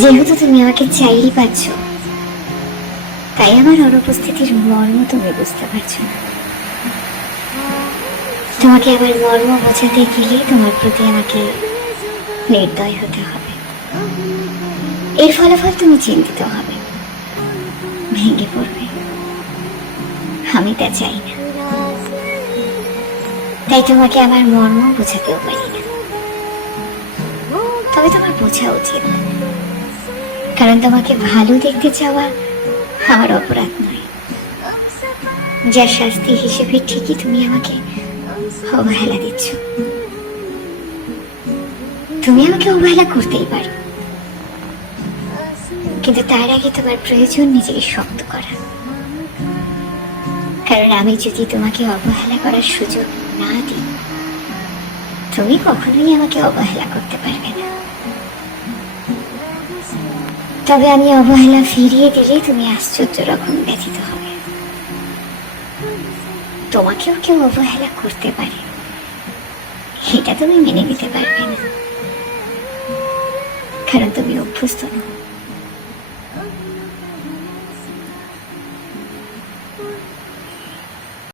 যেহেতু তুমি আমাকে চাইলেই পাচ্ছ, তাই আমার অনুপস্থিতির মর্ম তুমি বুঝতে পারছো না। তোমাকে আবার মর্ম বোঝাতে গেলে তোমার প্রতি আমাকে নির্দয় হতে হবে। এর ফলাফল তুমি চিন্তিত হবে, ভেঙে পড়বে। আমি তা চাই না, তাই তোমাকে আমার মর্ম বোঝাতেও পারি না। তবে তোমার বোঝা উচিত, কারণ তোমাকে ভালো দেখতে চাওয়া আমার অপরাধ নয়, যার শাস্তি হিসেবে ঠিকই তুমি আমাকে অবহেলা দিচ্ছ। তুমি আমাকে অবহেলা করতেই পারো, কিন্তু তার আগে তোমার প্রয়োজন নিজেকে শক্ত করা। কারণ আমি যদি তোমাকে অবহেলা করার সুযোগ না দিই, তুমি কখনোই আমাকে অবহেলা করতে পারবে না। তবে আমি অবহেলা ফিরিয়ে দিলে তুমি আশ্চর্য রকম ব্যথিত হবে। তোমাকেও কেউ অবহেলা করতে পারে, এটা তুমি মেনে নিতে পারবে না, কারণ তুমি অভ্যস্ত নও।